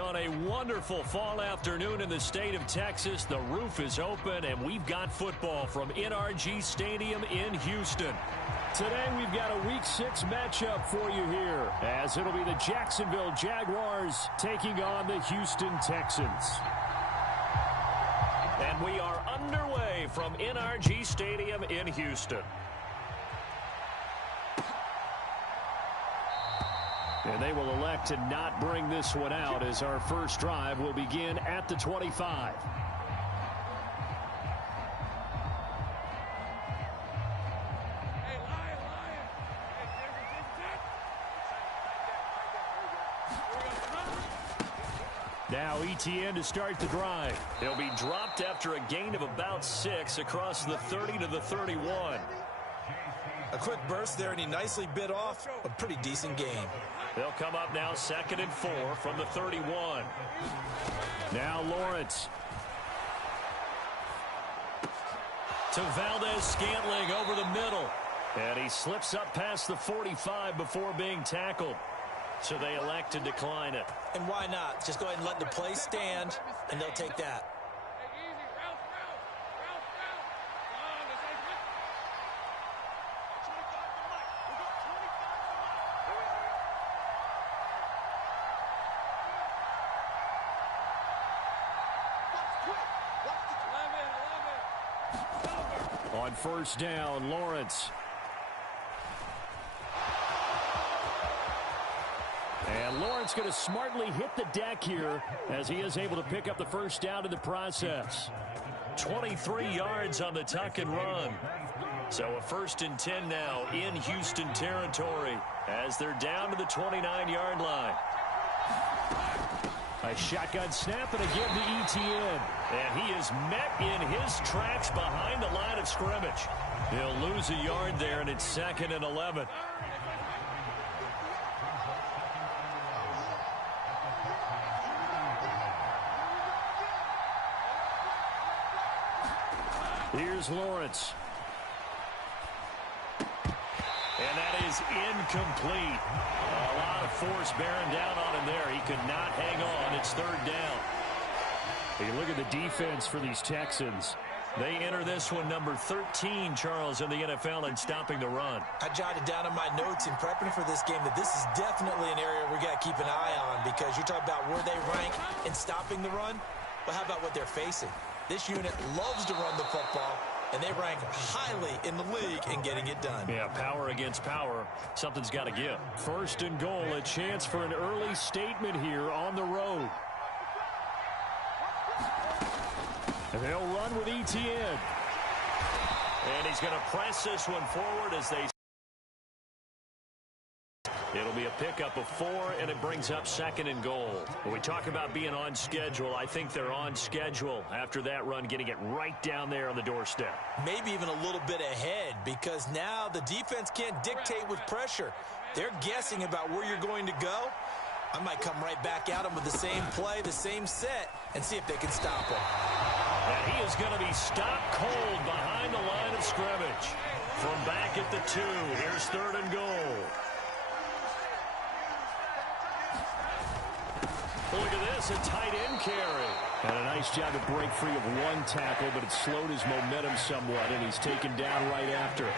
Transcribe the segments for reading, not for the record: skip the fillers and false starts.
On a wonderful fall afternoon in the state of Texas, the roof is open, and we've got football from NRG Stadium in Houston. Today, we've got a Week 6 matchup for you here, as it'll be the Jacksonville Jaguars taking on the Houston Texans. And we are underway from NRG Stadium in Houston. And they will elect to not bring this one out as our first drive will begin at the 25. Now ETN to start the drive. He'll be dropped after a gain of about 6 across the 30 to the 31. A quick burst there, and he nicely bit off a pretty decent game. They'll come up now 2nd and 4 from the 31. Now Lawrence. To Valdez-Scantling over the middle. And he slips up past the 45 before being tackled. So they elect to decline it. And why not? Just go ahead and let the play stand, and they'll take that. On first down, Lawrence. And Lawrence going to smartly hit the deck here as he is able to pick up the first down in the process. 23 yards on the tuck and run. So a 1st and 10 now in Houston territory as they're down to the 29-yard line. A shotgun snap and a give to ETN. And he is met in his tracks behind the line of scrimmage. He'll lose a yard there, and it's 2nd and 11. Here's Lawrence. And that is incomplete. A lot of force bearing down on him there. He could not hang on. It's 3rd down. Hey, look at the defense for these Texans. They enter this one number 13, Charles, in the NFL in stopping the run. I jotted down in my notes in prepping for this game that this is definitely an area we got to keep an eye on, because you're talking about where they rank in stopping the run. But how about what they're facing? This unit loves to run the football, and they rank highly in the league in getting it done. Yeah, power against power. Something's got to give. 1st and goal, a chance for an early statement here on the road. And they'll run with ETN. And he's going to press this one forward as they... It'll be a pickup of 4, and it brings up 2nd and goal. When we talk about being on schedule, I think they're on schedule after that run, getting it right down there on the doorstep. Maybe even a little bit ahead, because now the defense can't dictate with pressure. They're guessing about where you're going to go. I might come right back at them with the same play, the same set, and see if they can stop him. And he is going to be stopped cold behind the line of scrimmage. From back at the 2, here's 3rd and goal. Look at this, a tight end carry. And a nice job to break free of one tackle, but it slowed his momentum somewhat, and he's taken down right after it.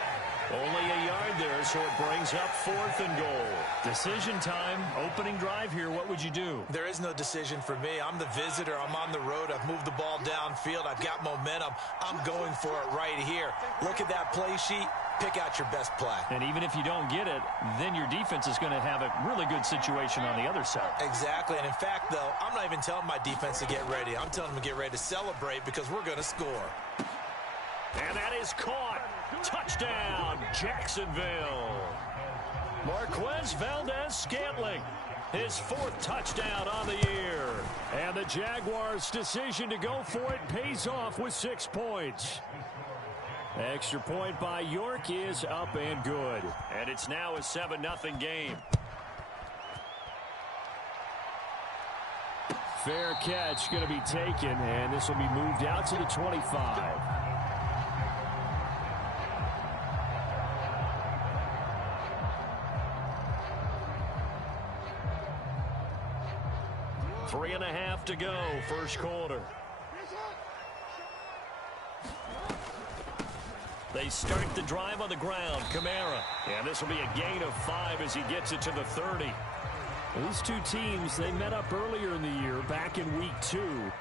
Only a yard there, so it brings up 4th and goal. Decision time, opening drive here. What would you do? There is no decision for me. I'm the visitor. I'm on the road. I've moved the ball downfield. I've got momentum. I'm going for it right here. Look at that play sheet. Pick out your best play. And even if you don't get it, then your defense is going to have a really good situation on the other side. Exactly. And in fact, though, I'm not even telling my defense to get ready. I'm telling them to get ready to celebrate, because we're going to score. And that is caught. Touchdown, Jacksonville. Marquez Valdez-Scantling, his 4th touchdown on the year. And the Jaguars' decision to go for it pays off with 6 points. Extra point by York is up and good. And it's now a 7-0 game. Fair catch going to be taken, and this will be moved out to the 25. 3.5 to go, first quarter. They start the drive on the ground. Kamara. And this will be a gain of 5 as he gets it to the 30. These two teams, they met up earlier in the year, back in week 2.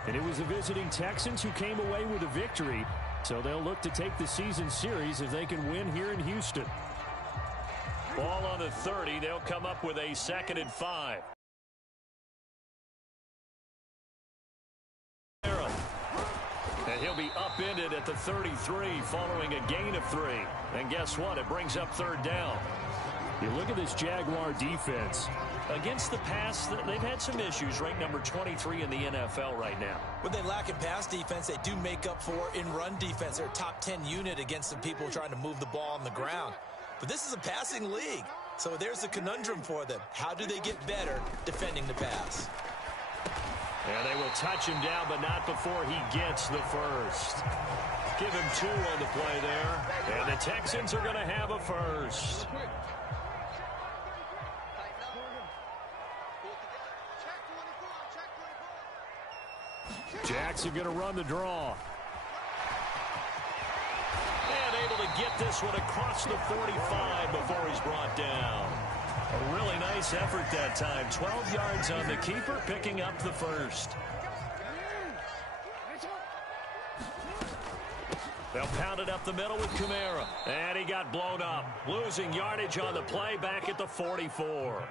And it was the visiting Texans who came away with a victory. So they'll look to take the season series if they can win here in Houston. Ball on the 30. They'll come up with a 2nd and 5. And he'll be upended at the 33 following a gain of 3. And guess what? It brings up 3rd down. You look at this Jaguar defense. Against the pass, they've had some issues. Ranked number 23 in the NFL right now. When they lack in pass defense, they do make up for in run defense. They're a top 10 unit against some people trying to move the ball on the ground. But this is a passing league. So there's a conundrum for them. How do they get better defending the pass? And they will touch him down, but not before he gets the first. Give him 2 on the play there. And the Texans are going to have a first. Jackson going to run the draw. And able to get this one across the 45 before he's brought down. A really nice effort that time. 12 yards on the keeper, picking up the first. They'll pound it up the middle with Kamara. And he got blown up. Losing yardage on the play back at the 44.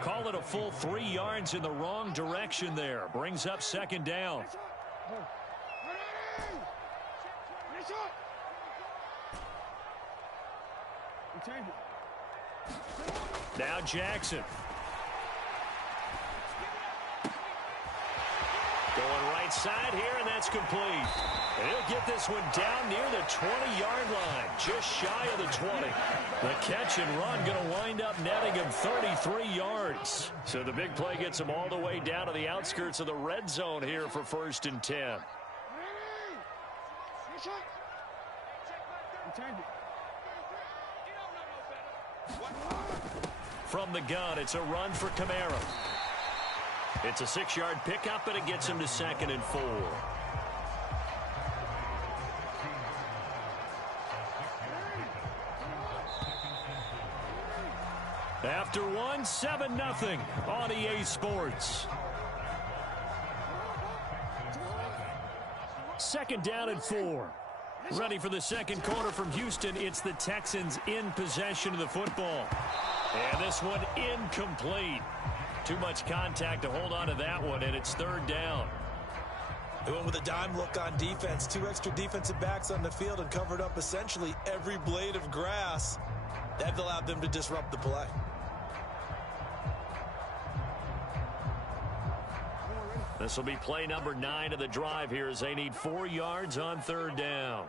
Call it a full 3 yards in the wrong direction there. Brings up 2nd down. Now Jackson. Going right side here, and that's complete. And he'll get this one down near the 20-yard line, just shy of the 20. The catch and run going to wind up netting him 33 yards. So the big play gets him all the way down to the outskirts of the red zone here for 1st and 10. From the gun, it's a run for Kamara. It's a 6-yard pickup, and it gets him to 2nd and 4. After 1, 7-0 on EA Sports. 2nd down and 4. Ready for the 2nd quarter from Houston. It's the Texans in possession of the football. And this one incomplete. Too much contact to hold on to that one, and it's 3rd down. They went with a dime look on defense. 2 extra defensive backs on the field and covered up essentially every blade of grass. That allowed them to disrupt the play. This will be play number 9 of the drive here as they need 4 yards on 3rd down.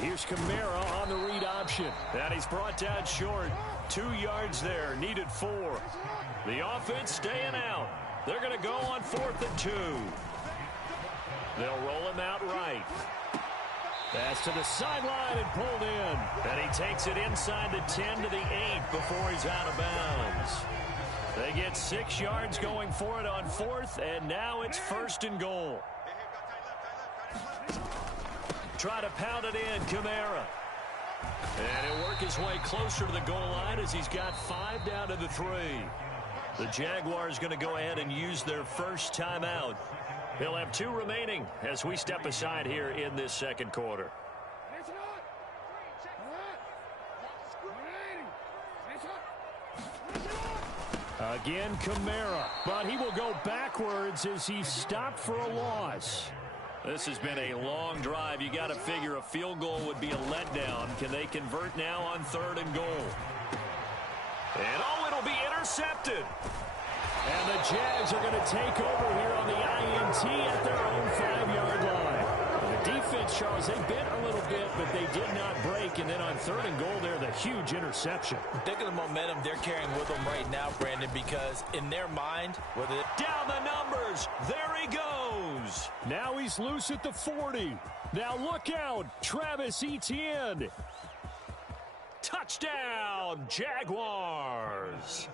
Here's Kamara on the read option. And he's brought down short. 2 yards there, needed 4. The offense staying out. They're going to go on 4th and 2. They'll roll him out right. Pass to the sideline and pulled in. And he takes it inside the 10 to the 8 before he's out of bounds. They get 6 yards going for it on 4th, and now it's 1st and goal. Try to pound it in, Kamara. And he'll work his way closer to the goal line as he's got 5 down to the 3. The Jaguars going to go ahead and use their first timeout. They'll have 2 remaining as we step aside here in this 2nd quarter. Again, Kamara, but he will go backwards as he stopped for a loss. This has been a long drive. You got to figure a field goal would be a letdown. Can they convert now on 3rd and goal? And it'll be intercepted. And the Jags are going to take over here on the INT at their own 5-yard line. The defense, Charles, they bent a little bit, but they did not break. And then on 3rd and goal there, the huge interception. Think of the momentum they're carrying with them right now, Brandon, because in their mind, whether down the numbers, there he goes. Now he's loose at the 40. Now look out, Travis Etienne. Touchdown, Jaguars.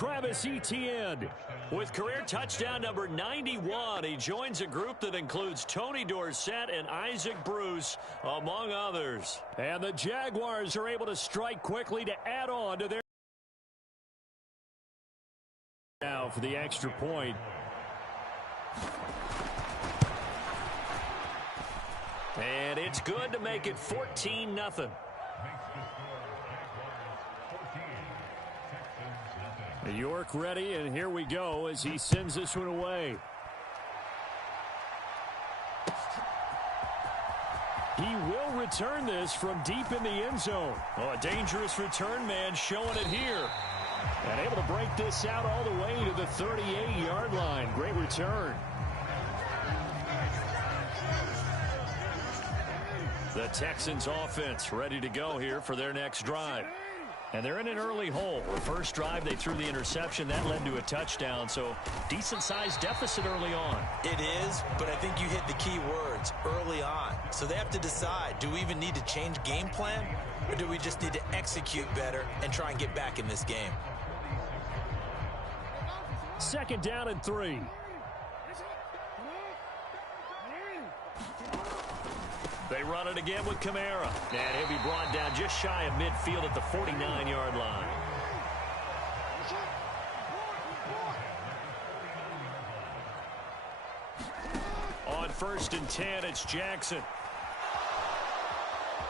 Travis Etienne. With career touchdown number 91, he joins a group that includes Tony Dorsett and Isaac Bruce, among others. And the Jaguars are able to strike quickly to add on to their... Now for the extra point. And it's good to make it 14-0. York ready, and here we go as he sends this one away. He will return this from deep in the end zone. Oh, a dangerous return man showing it here. And able to break this out all the way to the 38-yard line. Great return. The Texans offense ready to go here for their next drive. And they're in an early hole. The first drive, they threw the interception. That led to a touchdown, so decent-sized deficit early on. It is, but I think you hit the key words, early on. So they have to decide, do we even need to change game plan, or do we just need to execute better and try and get back in this game? 2nd down and 3. They run it again with Kamara. And he'll be brought down just shy of midfield at the 49-yard line. On 1st and 10, it's Jackson.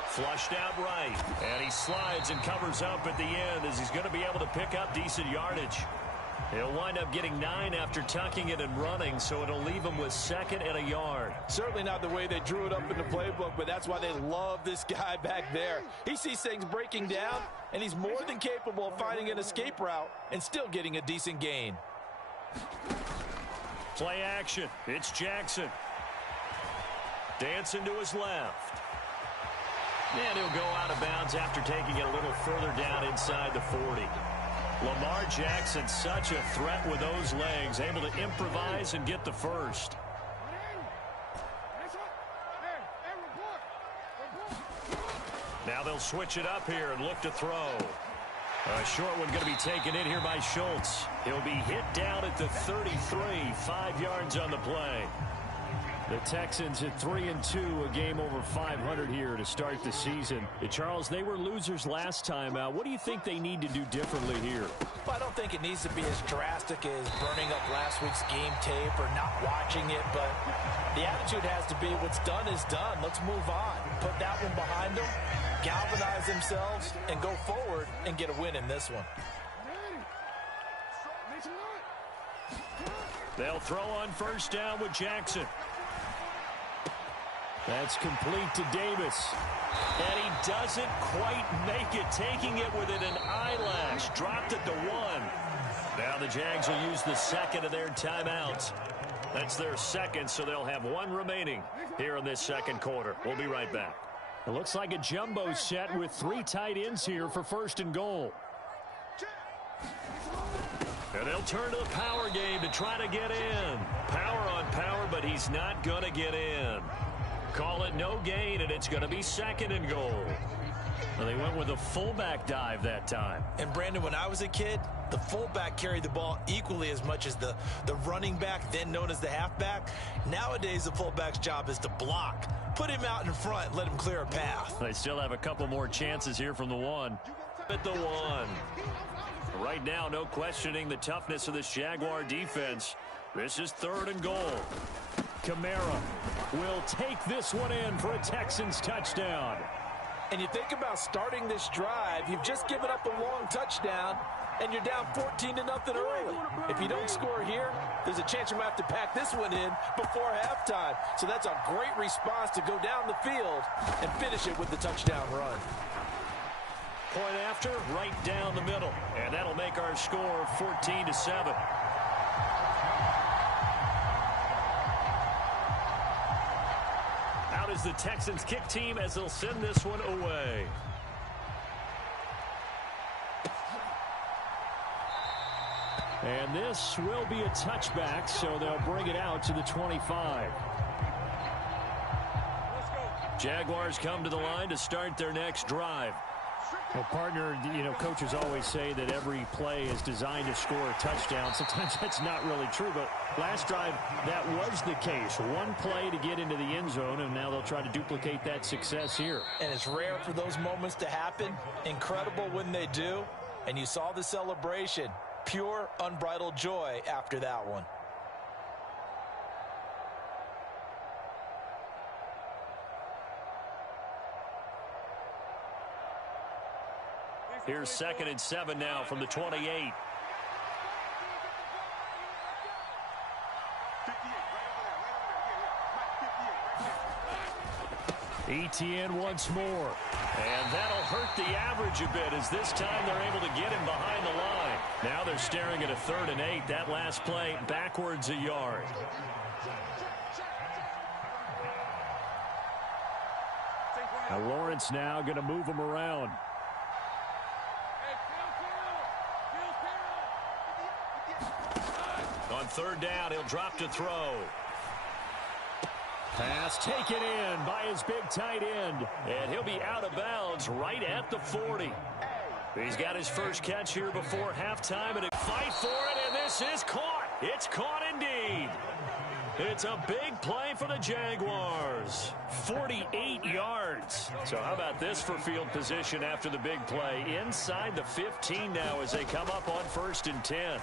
Flushed out right. And he slides and covers up at the end as he's going to be able to pick up decent yardage. He'll wind up getting 9 after tucking it and running, so it'll leave him with 2nd and a yard. Certainly not the way they drew it up in the playbook, but that's why they love this guy back there. He sees things breaking down, and he's more than capable of finding an escape route and still getting a decent gain. Play action. It's Jackson. Dancing to his left. And he'll go out of bounds after taking it a little further down inside the 40. Lamar Jackson, such a threat with those legs, able to improvise and get the first. Now they'll switch it up here and look to throw. A short one going to be taken in here by Schultz. He'll be hit down at the 33, 5 yards on the play. The Texans at 3-2, a game over 500 here to start the season. Charles, they were losers last time out. What do you think they need to do differently here? Well, I don't think it needs to be as drastic as burning up last week's game tape or not watching it, but the attitude has to be what's done is done. Let's move on. Put that one behind them, galvanize themselves, and go forward and get a win in this one. They'll throw on 1st down with Jackson. That's complete to Davis. And he doesn't quite make it, taking it within an eyelash. Dropped it to 1. Now the Jags will use the 2nd of their timeouts. That's their 2nd, so they'll have 1 remaining here in this 2nd quarter. We'll be right back. It looks like a jumbo set with 3 tight ends here for 1st and goal. And they'll turn to the power game to try to get in. Power on power, but he's not going to get in. Call it no gain, and it's going to be 2nd and goal. Well, they went with a fullback dive that time. And, Brandon, when I was a kid, the fullback carried the ball equally as much as the running back, then known as the halfback. Nowadays, the fullback's job is to block. Put him out in front, let him clear a path. They still have a couple more chances here from the 1. At the 1. Right now, no questioning the toughness of this Jaguar defense. This is 3rd and goal. Kamara will take this one in for a Texans touchdown. And you think about starting this drive, you've just given up a long touchdown, and you're down 14-0 early. If you don't score here, there's a chance you might have to pack this one in before halftime. So that's a great response to go down the field and finish it with the touchdown run. Point after, right down the middle. And that'll make our score 14-7. Out is the Texans kick team as they'll send this one away. And this will be a touchback, so they'll bring it out to the 25. Jaguars come to the line to start their next drive. Well, partner, you know, coaches always say that every play is designed to score a touchdown. Sometimes that's not really true, but last drive, that was the case. One play to get into the end zone, and now they'll try to duplicate that success here. And it's rare for those moments to happen. Incredible when they do. And you saw the celebration. Pure, unbridled joy after that one. Here's 2nd and 7 now from the 28. Etienne once more. And that'll hurt the average a bit as this time they're able to get him behind the line. Now they're staring at a 3rd and 8. That last play backwards a yard. Now Lawrence now going to move him around. On 3rd down, he'll drop to throw. Pass taken in by his big tight end. And he'll be out of bounds right at the 40. He's got his first catch here before halftime, and a fight for it, and this is caught. It's caught indeed. It's a big play for the Jaguars. 48 yards. So how about this for field position after the big play? Inside the 15 now as they come up on 1st and 10.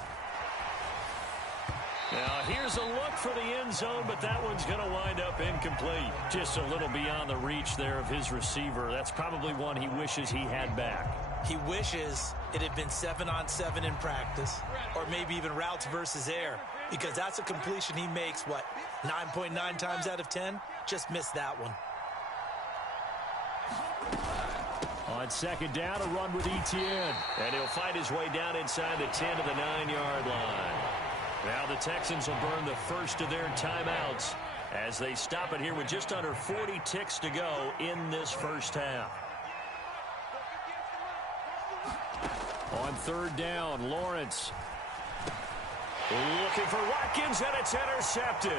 Now, here's a look for the end zone, but that one's going to wind up incomplete. Just a little beyond the reach there of his receiver. That's probably one he wishes he had back. He wishes it had been 7-on-7 in practice, or maybe even routes versus air, because that's a completion he makes, 9.9 times out of 10? Just missed that one. On 2nd down, a run with Etienne. And he'll fight his way down inside the 10 to the 9-yard line. Now the Texans will burn the first of their timeouts as they stop it here with just under 40 ticks to go in this first half. On 3rd down, Lawrence. Looking for Watkins, and it's intercepted.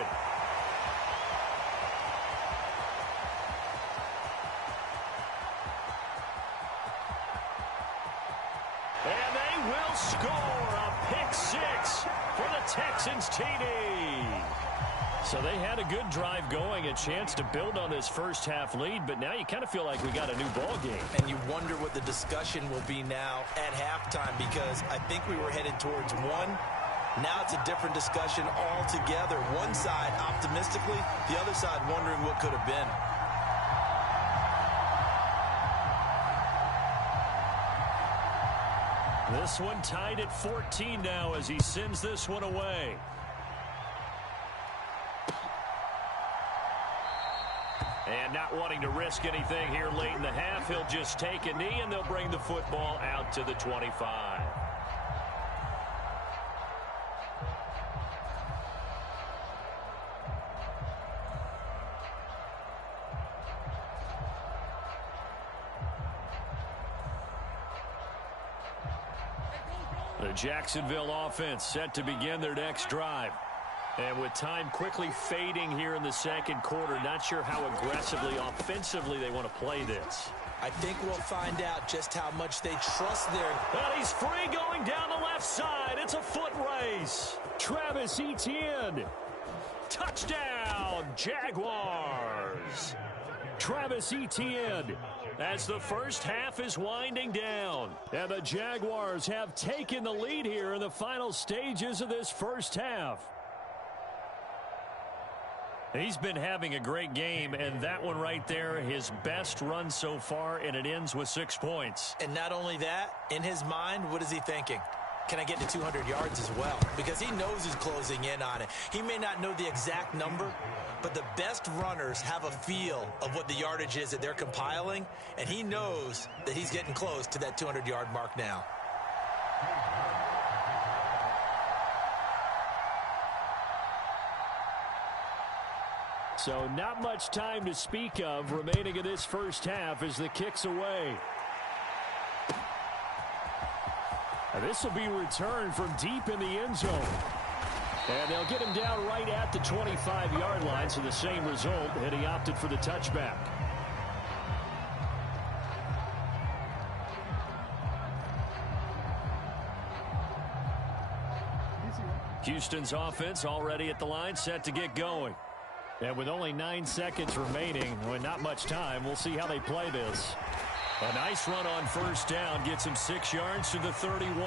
And they will score a pick 6 for the Texans TD. So they had a good drive going, a chance to build on this first half lead, but now you kind of feel like we got a new ball game. And you wonder what the discussion will be now at halftime, because I think we were headed towards one. Now it's a different discussion altogether. One side optimistically, the other side wondering what could have been. This one tied at 14 now as he sends this one away. And not wanting to risk anything here late in the half, he'll just take a knee and they'll bring the football out to the 25. The Jacksonville offense set to begin their next drive. And with time quickly fading here in the second quarter, not sure how aggressively, offensively they want to play this. I think we'll find out just how much they trust their... And he's free going down the left side. It's a foot race. Travis Etienne. Touchdown, Jaguars. Travis Etienne. As the first half is winding down. And the Jaguars have taken the lead here in the final stages of this first half. He's been having a great game, and that one right there, his best run so far, and it ends with 6 points. And not only that, in his mind, what is he thinking? Can I get to 200 yards as well? Because he knows he's closing in on it. He may not know the exact number, but the best runners have a feel of what the yardage is that they're compiling, and he knows that he's getting close to that 200-yard mark now. So not much time to speak of remaining in this first half as the kick's away. And this will be returned from deep in the end zone. And they'll get him down right at the 25-yard line, so the same result, and he opted for the touchback. Houston's offense already at the line, set to get going. And with only 9 seconds remaining, with not much time, we'll see how they play this. A nice run on first down gets him 6 yards to the 31.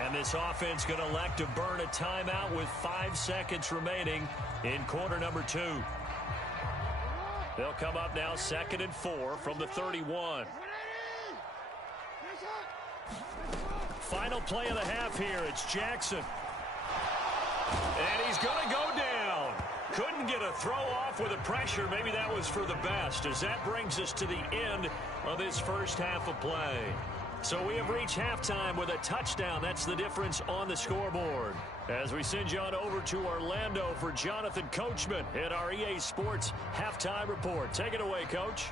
And this offense going to elect to burn a timeout with 5 seconds remaining in quarter number 2. They'll come up now 2nd and 4 from the 31. Final play of the half here. It's Jackson. And he's going to go down. Couldn't get a throw off with the pressure. Maybe that was for the best, as that brings us to the end of this first half of play. So we have reached halftime with a touchdown. That's the difference on the scoreboard. As we send you on over to Orlando for Jonathan Coachman at our EA Sports Halftime Report. Take it away, Coach.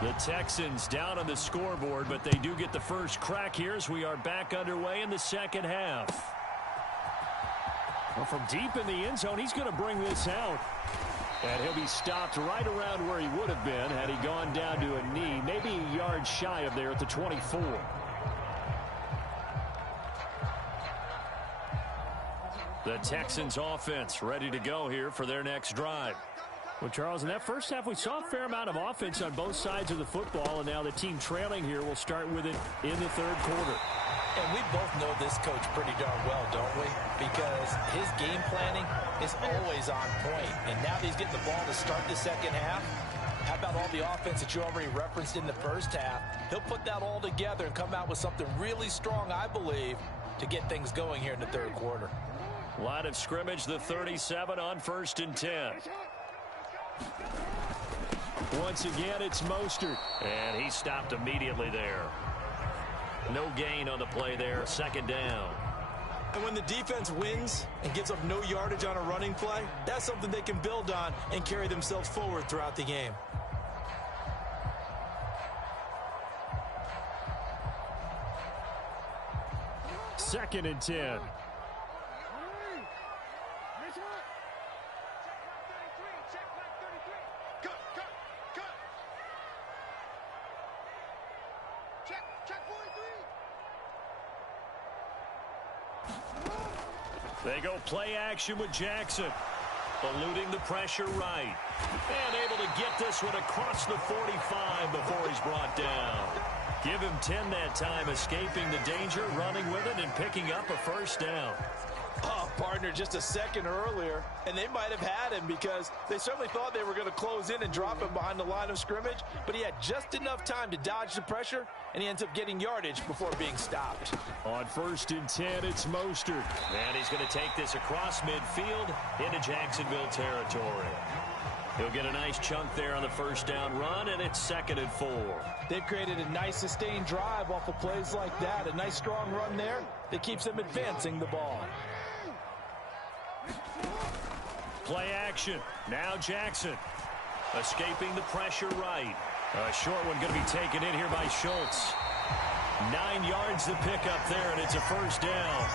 The Texans down on the scoreboard, but they do get the first crack here as we are back underway in the second half. Well, from deep in the end zone, he's going to bring this out. And he'll be stopped right around where he would have been had he gone down to a knee, maybe a yard shy of there at the 24. The Texans offense ready to go here for their next drive. Well, Charles, in that first half, we saw a fair amount of offense on both sides of the football, and now the team trailing here will start with it in the third quarter. And we both know this coach pretty darn well, don't we? Because his game planning is always on point. And now that he's getting the ball to start the second half, how about all the offense that you already referenced in the first half? He'll put that all together and come out with something really strong, I believe, to get things going here in the third quarter. Line of scrimmage, the 37 on 1st and 10. Once again, it's Mostert. And he stopped immediately there. No gain on the play there. 2nd down. And when the defense wins and gives up no yardage on a running play, that's something they can build on and carry themselves forward throughout the game. Second and 10. They go play action with Jackson. Eluding the pressure right. And able to get this one across the 45 before he's brought down. Give him 10 that time, escaping the danger, running with it, and picking up a first down. Oh, partner, just a second earlier, and they might have had him because they certainly thought they were going to close in and drop him behind the line of scrimmage, but he had just enough time to dodge the pressure, and he ends up getting yardage before being stopped. On 1st and 10, it's Mostert. And he's going to take this across midfield into Jacksonville territory. He'll get a nice chunk there on the first down run, and it's 2nd and 4. They've created a nice sustained drive off of plays like that. A nice strong run there that keeps them advancing the ball. Play action. Now Jackson. Escaping the pressure right. A short one going to be taken in here by Schultz. 9 yards to pick up there, and it's a first down.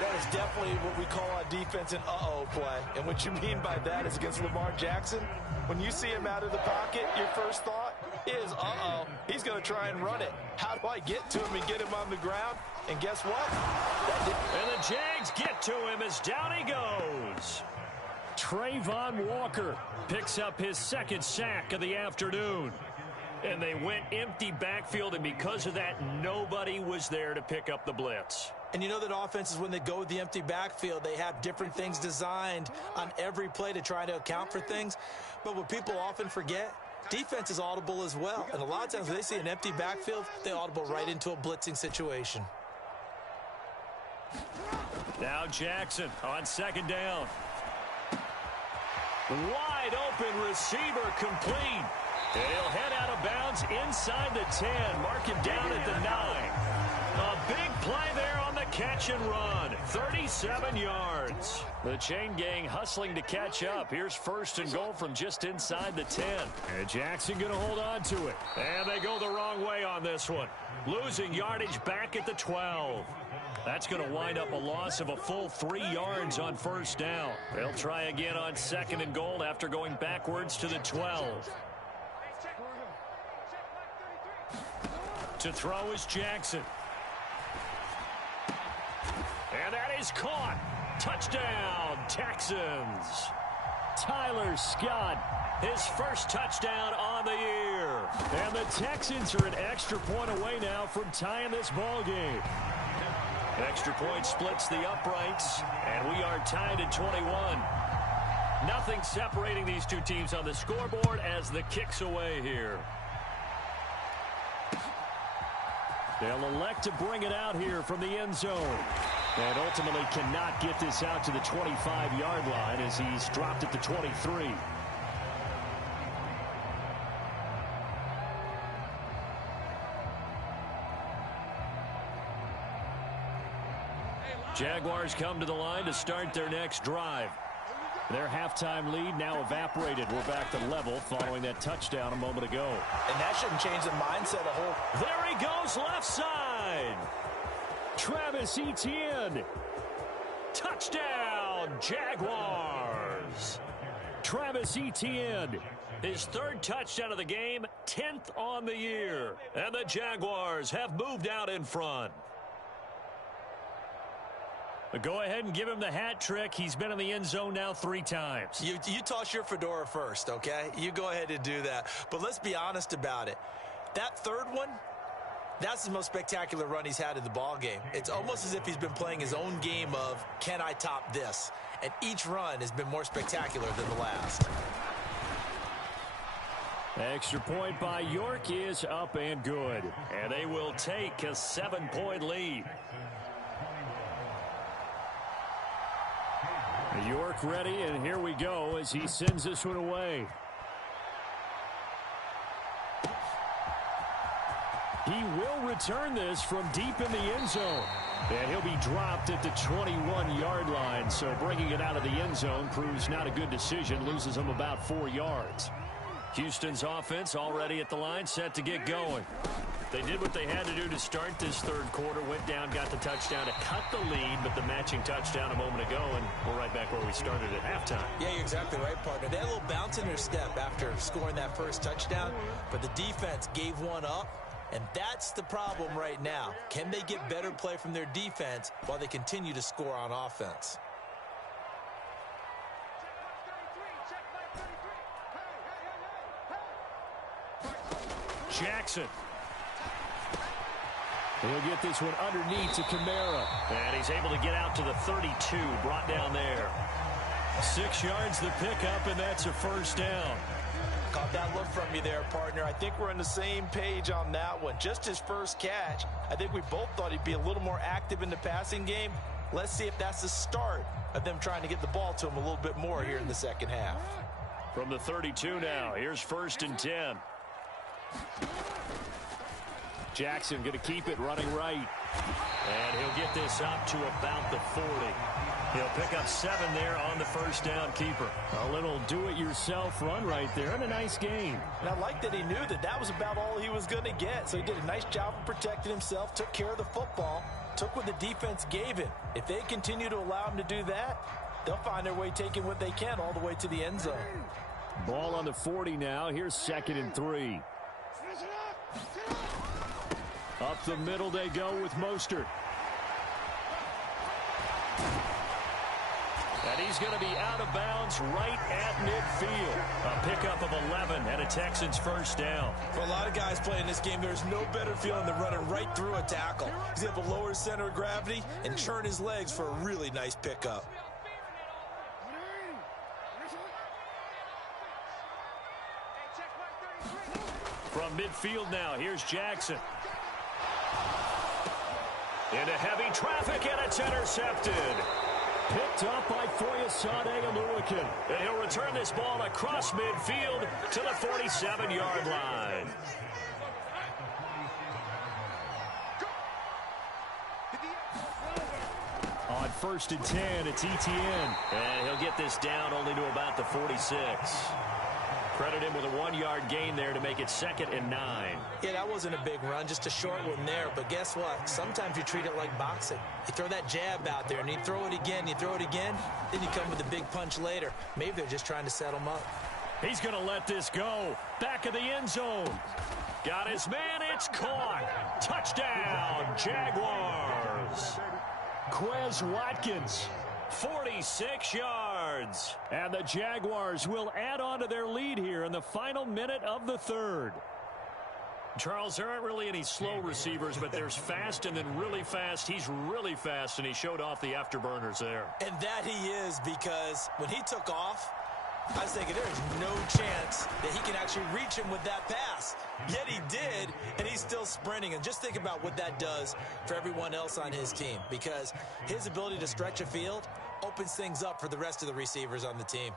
That is definitely what we call on defense an uh-oh play. And what you mean by that is against Lamar Jackson, when you see him out of the pocket, your first thought is, uh-oh, he's going to try and run it. How do I get to him and get him on the ground? And guess what? And the Jags get to him as down he goes. Trayvon Walker picks up his 2nd sack of the afternoon. And they went empty backfield, and because of that, nobody was there to pick up the blitz. And you know that offenses, when they go with the empty backfield, they have different things designed on every play to try to account for things. But what people often forget, defense is audible as well. And a lot of times when they see an empty backfield, they audible right into a blitzing situation. Now Jackson on 2nd down. Wide open receiver complete. And he'll head out of bounds inside the 10. Mark him down at the 9. A big play there on the catch and run. 37 yards. The chain gang hustling to catch up. Here's 1st and goal from just inside the 10. And Jackson going to hold on to it. And they go the wrong way on on this one. Losing yardage back at the 12. That's going to wind up a loss of a full 3 yards on first down. They'll try again on 2nd and goal after going backwards to the 12. To throw is Jackson. And that is caught. Touchdown, Texans. Tyler Scott, his first touchdown on the year. And the Texans are an extra point away now from tying this ball game. Extra point splits the uprights, and we are tied at 21. Nothing separating these two teams on the scoreboard as the kick's away here. They'll elect to bring it out here from the end zone. And ultimately cannot get this out to the 25-yard line as he's dropped it to 23. Jaguars come to the line to start their next drive. Their halftime lead now evaporated. We're back to level following that touchdown a moment ago. And that shouldn't change the mindset a whole. There he goes, left side. Travis Etienne. Touchdown, Jaguars. Travis Etienne. His 3rd touchdown of the game, 10th on the year. And the Jaguars have moved out in front. But go ahead and give him the hat trick. He's been in the end zone now 3 times. You toss your fedora first, okay? You go ahead and do that. But let's be honest about it. That 3rd one, that's the most spectacular run he's had in the ball game. It's almost as if he's been playing his own game of, can I top this? And each run has been more spectacular than the last. Extra point by York is up and good. And they will take a 7-point lead. York ready, and here we go as he sends this one away. He will return this from deep in the end zone. And he'll be dropped at the 21-yard line, so bringing it out of the end zone proves not a good decision, loses him about 4 yards. Houston's offense already at the line, set to get going. They did what they had to do to start this 3rd quarter, went down, got the touchdown to cut the lead, but the matching touchdown a moment ago, and we're right back where we started at halftime. Yeah, you're exactly right, partner. They had a little bounce in their step after scoring that first touchdown, but the defense gave one up, and that's the problem right now. Can they get better play from their defense while they continue to score on offense? Jackson. He'll get this one underneath to Kamara. And he's able to get out to the 32, brought down there. 6 yards the pickup, and that's a first down. Caught that look from you there, partner. I think we're on the same page on that one. Just his first catch. I think we both thought he'd be a little more active in the passing game. Let's see if that's the start of them trying to get the ball to him a little bit more here in the second half. From the 32 now, here's 1st and 10. Jackson going to keep it running right. And he'll get this up to about the 40. He'll pick up 7 there on the first down keeper. A little do-it-yourself run right there, and a nice game. And I like that he knew that that was about all he was going to get. So he did a nice job of protecting himself, took care of the football, took what the defense gave him. If they continue to allow him to do that, they'll find their way taking what they can all the way to the end zone. Ball on the 40 now. Here's 2nd and 3. Up the middle they go with Mostert. And he's going to be out of bounds right at midfield. A pickup of 11 and a Texans first down. For a lot of guys playing this game, there's no better feeling than running right through a tackle. He's able to lower his center of gravity and churn his legs for a really nice pickup. From midfield now, here's Jackson. Into heavy traffic, and it's intercepted. Picked up by Foyesade Oluwakin. And he'll return this ball across midfield to the 47-yard line. On 1st and 10, it's Etienne. And he'll get this down only to about the 46. Credit him with a 1-yard gain there to make it 2nd and 9. Yeah, that wasn't a big run, just a short one there. But guess what? Sometimes you treat it like boxing. You throw that jab out there, and you throw it again, you throw it again, then you come with a big punch later. Maybe they're just trying to set him up. He's going to let this go. Back of the end zone. Got his man. It's caught. Touchdown, Jaguars. Quez Watkins. 46 yards. And the Jaguars will add on to their lead here in the final minute of the third. Charles, there aren't really any slow receivers, but there's fast and then really fast. He's really fast, and he showed off the afterburners there. And that he is, because when he took off, I was thinking there's no chance that he can actually reach him with that pass. Yet he did, and he's still sprinting. And just think about what that does for everyone else on his team, because his ability to stretch a field opens things up for the rest of the receivers on the team.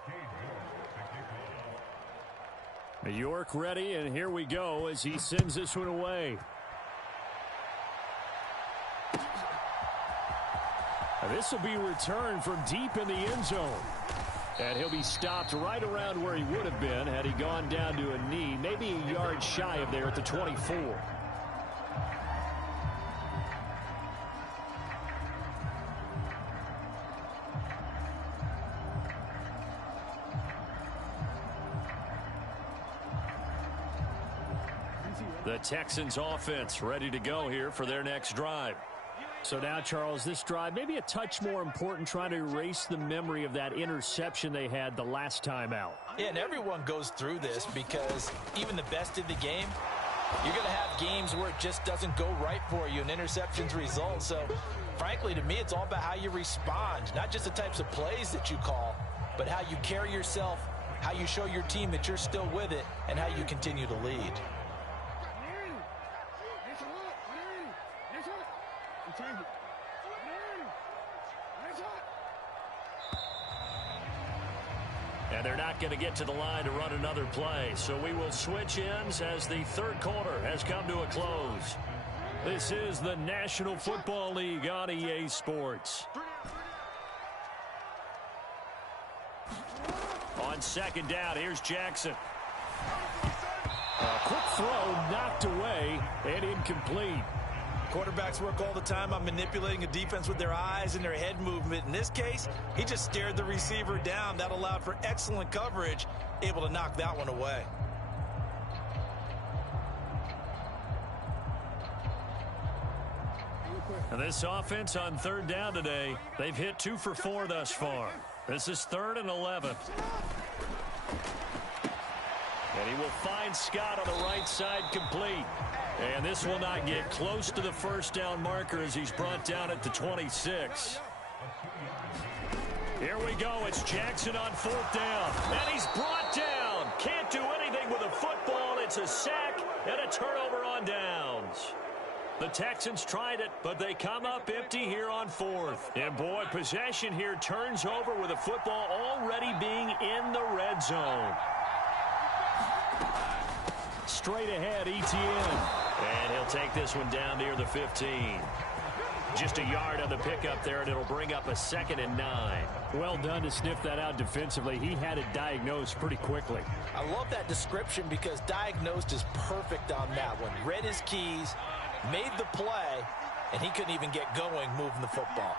York ready, and here we go as he sends this one away. This will be returned from deep in the end zone. And he'll be stopped right around where he would have been had he gone down to a knee, maybe a yard shy of there at the 24. The Texans offense ready to go here for their next drive. So now, Charles, this drive maybe a touch more important, trying to erase the memory of that interception they had the last time out. Yeah, and everyone goes through this, because even the best in the game, you're going to have games where it just doesn't go right for you and interceptions result. So, frankly, to me, it's all about how you respond, not just the types of plays that you call, but how you carry yourself, how you show your team that you're still with it, and how you continue to lead. And they're not going to get to the line to run another play. So we will switch ends as the third quarter has come to a close. This is the National Football League on EA Sports. On 2nd down, here's Jackson. A quick throw knocked away and incomplete. Quarterbacks work all the time on manipulating a defense with their eyes and their head movement. In this case, he just stared the receiver down. That allowed for excellent coverage, able to knock that one away. And this offense on 3rd down today, they've hit 2 for 4 thus far. This is 3rd and 11. And he will find Scott on the right side, complete. And this will not get close to the first down marker as he's brought down at the 26. Here we go. It's Jackson on 4th down. And he's brought down. Can't do anything with a football. It's a sack and a turnover on downs. The Texans tried it, but they come up empty here on 4th. And boy, possession here turns over with a football already being in the red zone. Straight ahead, Etienne. And he'll take this one down near the 15. Just a yard on the pickup there, and it'll bring up a 2nd and 9. Well done to sniff that out defensively. He had it diagnosed pretty quickly. I love that description, because diagnosed is perfect on that one. Read his keys, made the play, and he couldn't even get going moving the football.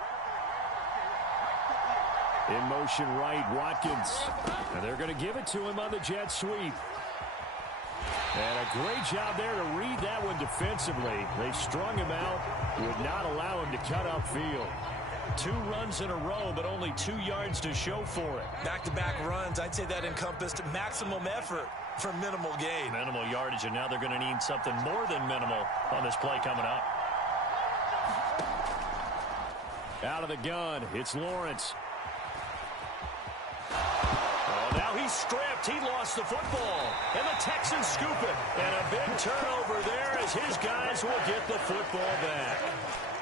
In motion right, Watkins. And they're going to give it to him on the jet sweep. And a great job there to read that one defensively. They strung him out, would not allow him to cut upfield. 2 runs in a row, but only 2 yards to show for it. Back-to-back runs, I'd say that encompassed maximum effort for minimal gain. Minimal yardage, and now they're going to need something more than minimal on this play coming up. Out of the gun, it's Lawrence. Now he's stripped. He lost the football. And the Texans scoop it. And a big turnover there as his guys will get the football back.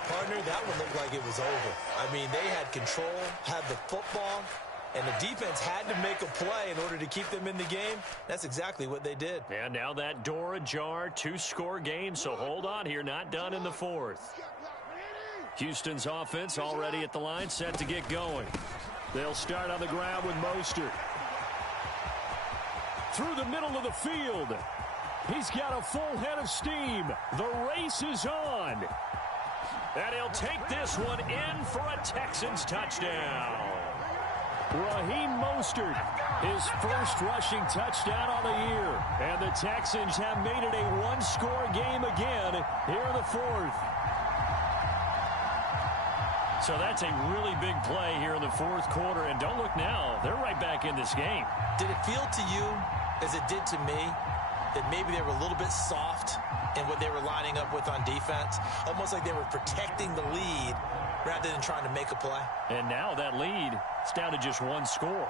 Partner, that one looked like it was over. I mean, they had control, had the football, and the defense had to make a play in order to keep them in the game. That's exactly what they did. And now that door ajar, 2-score game, so hold on here, not done in the 4th. Houston's offense already at the line, set to get going. They'll start on the ground with Mostert. through the middle of the field. He's got a full head of steam. The race is on. And he'll take this one in for a Texans touchdown. Raheem Mostert, his first rushing touchdown on the year. And the Texans have made it a one-score game again here in the fourth. So that's a really big play here in the fourth quarter. And don't look now, they're right back in this game. Did it feel to you, as it did to me, that maybe they were a little bit soft in what they were lining up with on defense? Almost like they were protecting the lead rather than trying to make a play. And now that lead is down to just one score.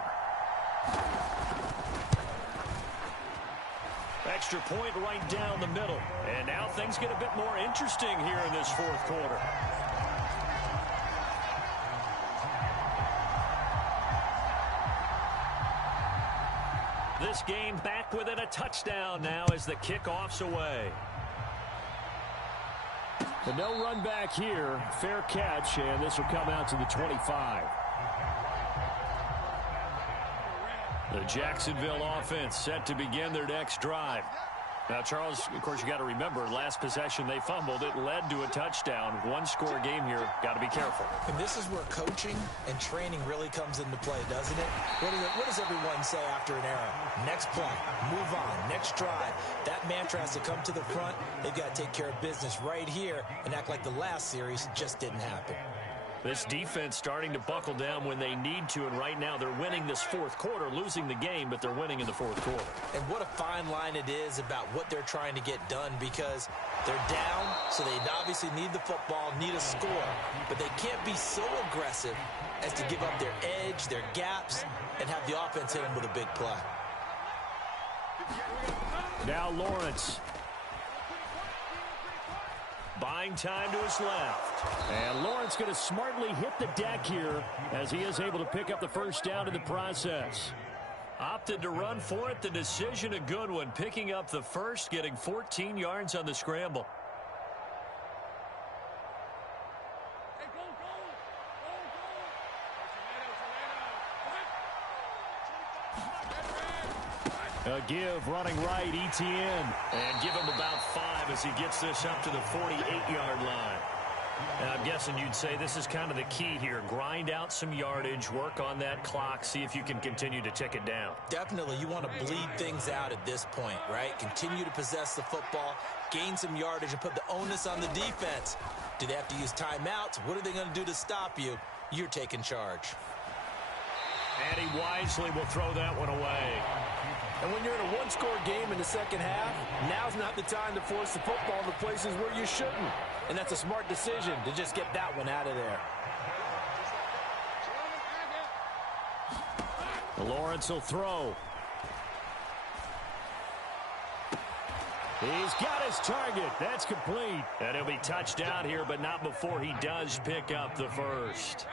Extra point right down the middle. And now things get a bit more interesting here in this fourth quarter. This game back within a touchdown now as the kickoff's away. But no run back here. Fair catch, and this will come out to the 25. The Jacksonville offense set to begin their next drive. Now, Charles, of course, you got to remember, last possession they fumbled. It led to a touchdown. One-score game here. Got to be careful. And this is where coaching and training really comes into play, doesn't it? What does everyone say after an error? Next play, move on, next drive. That mantra has to come to the front. They've got to take care of business right here and act like the last series just didn't happen. This defense starting to buckle down when they need to, and right now they're winning this fourth quarter, losing the game, but they're winning in the fourth quarter. And what a fine line it is about what they're trying to get done, because they're down, so they obviously need the football, need a score, but they can't be so aggressive as to give up their edge, their gaps, and have the offense hit them with a big play. Now Lawrence. Buying time to his left. And Lawrence going to smartly hit the deck here as he is able to pick up the first down in the process. Opted to run for it. The decision a good one. Picking up the first, getting 14 yards on the scramble. A give running right, Etienne. And give him about 5 as he gets this up to the 48-yard line. And I'm guessing you'd say this is kind of the key here. Grind out some yardage, work on that clock, see if you can continue to tick it down. Definitely, you want to bleed things out at this point, right? Continue to possess the football, gain some yardage, and put the onus on the defense. Do they have to use timeouts? What are they going to do to stop you? You're taking charge. And he wisely will throw that one away. And when you're in a one-score game in the second half, now's not the time to force the football in the places where you shouldn't. And that's a smart decision to just get that one out of there. Lawrence will throw. He's got his target. That's complete. And he'll be touched down here, but not before he does pick up the first.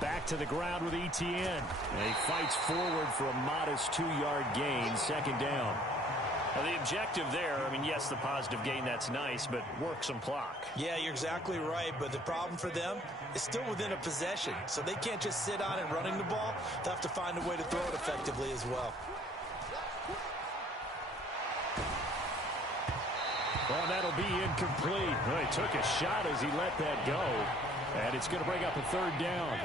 Back to the ground with Etienne. And he fights forward for a modest 2-yard gain, second down. Now the objective there, I mean, yes, the positive gain, that's nice, but work some clock. Yeah, you're exactly right, but the problem for them is still within a possession, so they can't just sit on it running the ball. They'll have to find a way to throw it effectively as well. Well, that'll be incomplete. Well, he took a shot as he let that go. And it's going to bring up a third down.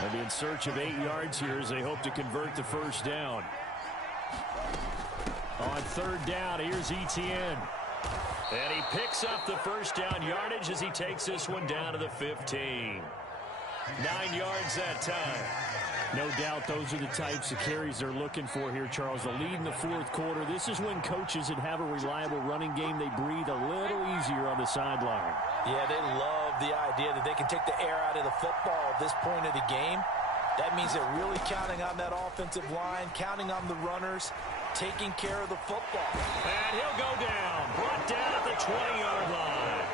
They'll be in search of 8 yards here as they hope to convert the first down. On third down, here's Etienne. And he picks up the first down yardage as he takes this one down to the 15. 9 yards that time. No doubt those are the types of carries they're looking for here, Charles. The lead in the fourth quarter. This is when coaches that have a reliable running game, they breathe a little easier on the sideline. Yeah, they love the idea that they can take the air out of the football at this point of the game. That means they're really counting on that offensive line, counting on the runners, taking care of the football. And he'll go down, brought down at the 20-yard line.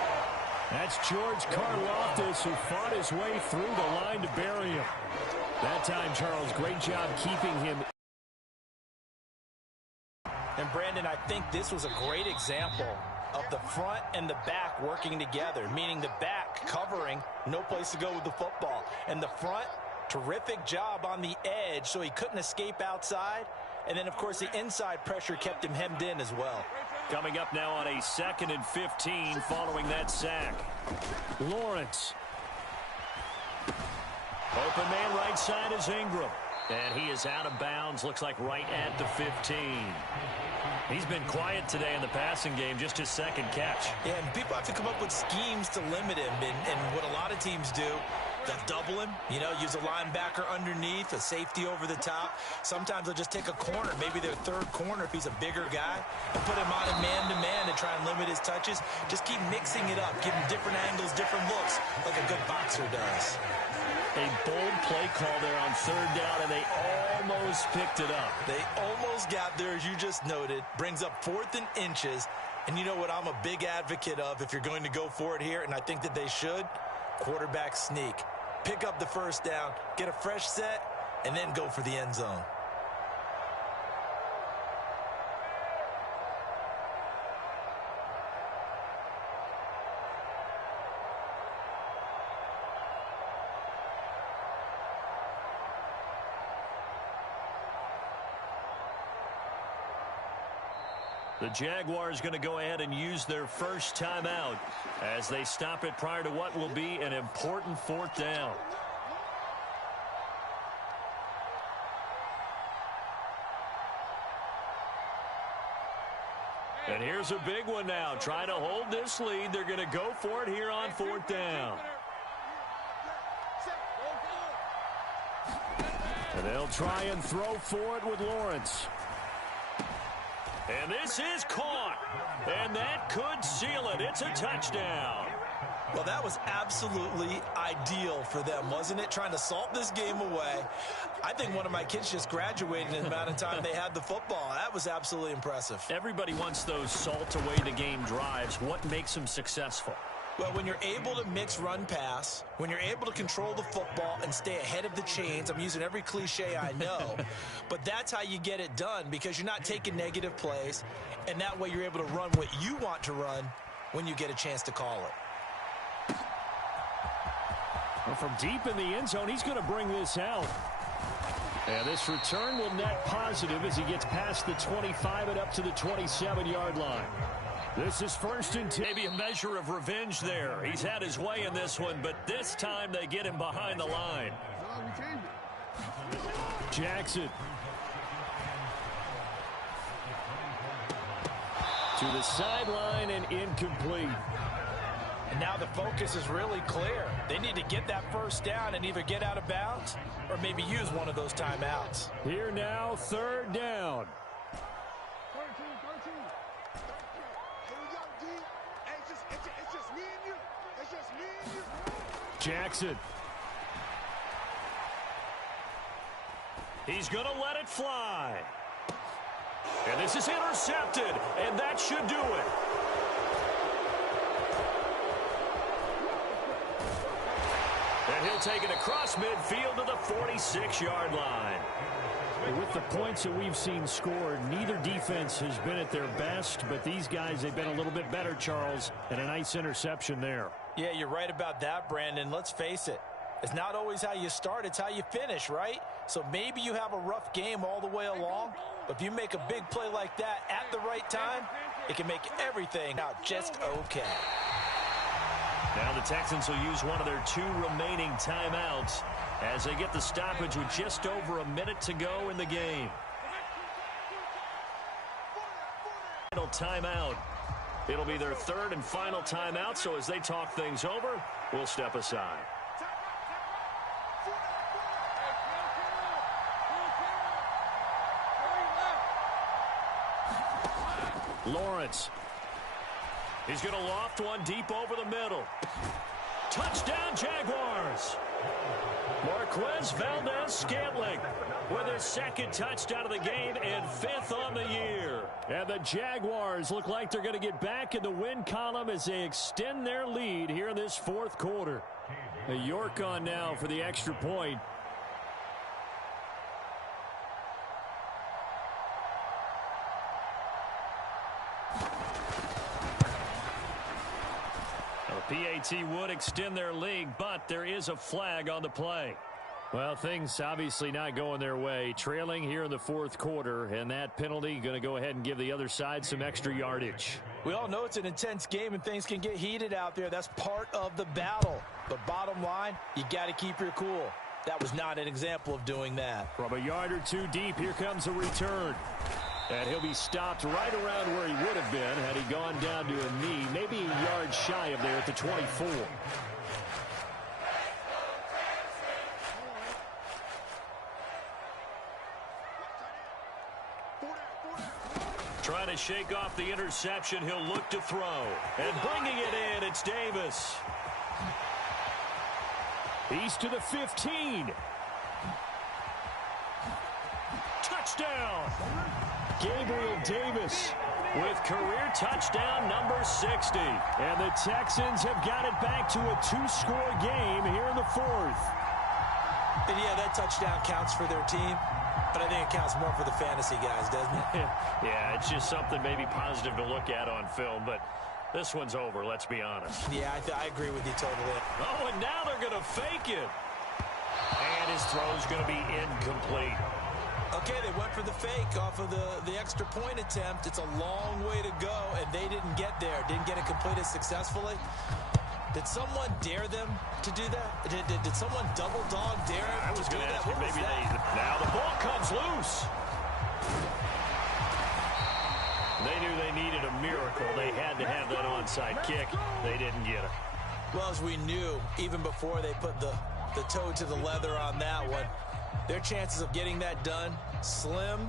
That's George Karlaftis, who fought his way through the line to bury him. That time, Charles, great job keeping him. And, Brandon, I think this was a great example of the front and the back working together, meaning the back covering, no place to go with the football. And the front, terrific job on the edge so he couldn't escape outside. And then, of course, the inside pressure kept him hemmed in as well. Coming up now on a 2nd and 15 following that sack. Lawrence. Open man right side is Ingram. And he is out of bounds, looks like right at the 15. He's been quiet today in the passing game, just his second catch. Yeah, and people have to come up with schemes to limit him. And what a lot of teams do, they'll double him, use a linebacker underneath, a safety over the top. Sometimes they'll just take a corner, maybe their third corner if he's a bigger guy, and put him on a man-to-man to try and limit his touches. Just keep mixing it up, give him different angles, different looks, like a good boxer does. A bold play call there on 3rd down, and they almost picked it up. They almost got there, as you just noted. Brings up 4th and inches. And you know what I'm a big advocate of if you're going to go for it here, and I think that they should? Quarterback sneak. Pick up the first down, get a fresh set, and then go for the end zone. The Jaguars going to go ahead and use their first timeout as they stop it prior to what will be an important 4th down. And here's a big one now. Trying to hold this lead. They're going to go for it here on 4th down. And they'll try and throw for it with Lawrence. And this is caught. And that could seal it. It's a touchdown. Well, that was absolutely ideal for them, wasn't it? Trying to salt this game away. I think one of my kids just graduated in the amount of time they had the football. That was absolutely impressive. Everybody wants those salt away the game drives. What makes them successful? Well, when you're able to mix run-pass, when you're able to control the football and stay ahead of the chains, I'm using every cliche I know, but that's how you get it done because you're not taking negative plays, and that way you're able to run what you want to run when you get a chance to call it. Well, from deep in the end zone, he's going to bring this out. And this return will net positive as he gets past the 25 and up to the 27-yard line. This is 1st and 10. Maybe a measure of revenge there. He's had his way in this one, but this time they get him behind the line. Jackson. To the sideline and incomplete. And now the focus is really clear. They need to get that first down and either get out of bounds or maybe use one of those timeouts. Here now, 3rd down. Jackson. He's going to let it fly. And this is intercepted, and that should do it. And he'll take it across midfield to the 46-yard line. With the points that we've seen scored, neither defense has been at their best, but these guys, they've been a little bit better, Charles, and a nice interception there. Yeah, you're right about that, Brandon. Let's face it. It's not always how you start, it's how you finish, right? So maybe you have a rough game all the way along, but if you make a big play like that at the right time, it can make everything out just okay. Now the Texans will use one of their 2 remaining timeouts as they get the stoppage with just over a minute to go in the game. Final timeout. It'll be their 3rd and final timeout, so as they talk things over, we'll step aside. Lawrence. He's going to loft one deep over the middle. Touchdown, Jaguars. Marquez Valdez-Scantling with his 2nd touchdown of the game and 5th on the year. And the Jaguars look like they're going to get back in the win column as they extend their lead here in this 4th quarter. A York on now for the extra point. PAT would extend their lead, but there is a flag on the play. Well, things obviously not going their way. Trailing here in the fourth quarter, and that penalty going to go ahead and give the other side some extra yardage. We all know it's an intense game and things can get heated out there. That's part of the battle. But bottom line, you got to keep your cool. That was not an example of doing that. From a yard or two deep, here comes a return. And he'll be stopped right around where he would have been had he gone down to a knee, maybe a yard shy of there at the 24. Trying to shake off the interception, he'll look to throw. And bringing it in, it's Davis. He's to the 15. Touchdown! Gabriel Davis With career touchdown number 60. And the Texans have got it back to a two-score game here in the fourth. And yeah, that touchdown counts for their team, but I think it counts more for the fantasy guys, doesn't it? Yeah, it's just something maybe positive to look at on film, but this one's over, let's be honest. Yeah, I agree with you totally. Oh, and now they're going to fake it. And his throw's going to be incomplete. Okay, they went for the fake off of the extra point attempt. It's a long way to go, and they didn't get there. Didn't get it completed successfully. Did someone dare them to do that? Did someone double dog dare them? I was going to ask you, maybe now the ball comes loose. They knew they needed a miracle. They had to have that onside kick. They didn't get it. Well, as we knew, even before they put the toe to the leather on that one, their chances of getting that done, slim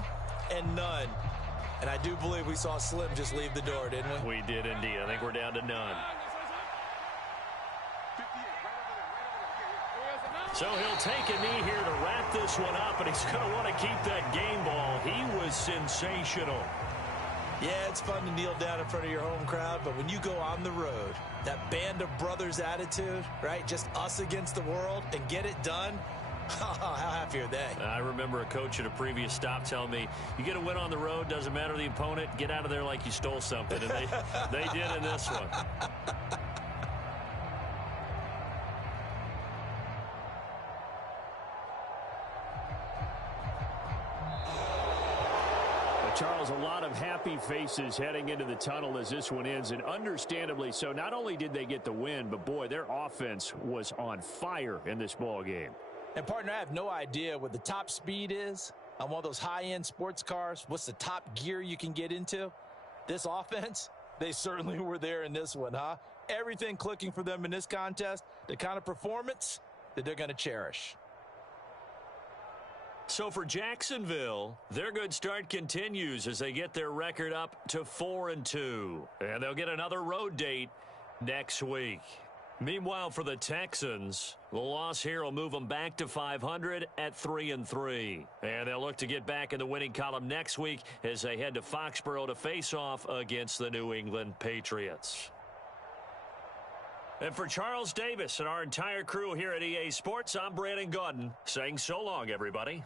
and none. And I do believe we saw Slim just leave the door, didn't we? We did indeed. I think we're down to none. So he'll take a knee here to wrap this one up, and he's going to want to keep that game ball. He was sensational. Yeah, it's fun to kneel down in front of your home crowd, but when you go on the road, that band of brothers attitude, right, just us against the world, and get it done, how happy are they? I remember a coach at a previous stop telling me, you get a win on the road, doesn't matter the opponent, get out of there like you stole something. And they did in this one. Charles, a lot of happy faces heading into the tunnel as this one ends, and understandably so. Not only did they get the win, but boy, their offense was on fire in this ball game. And partner, I have no idea what the top speed is on one of those high-end sports cars. What's the top gear you can get into? This offense, they certainly were there in this one, huh? Everything clicking for them in this contest, the kind of performance that they're going to cherish. So for Jacksonville, their good start continues as they get their record up to 4-2. And they'll get another road date next week. Meanwhile, for the Texans, the loss here will move them back to 500 at 3-3. And they'll look to get back in the winning column next week as they head to Foxborough to face off against the New England Patriots. And for Charles Davis and our entire crew here at EA Sports, I'm Brandon Gaudin saying so long, everybody.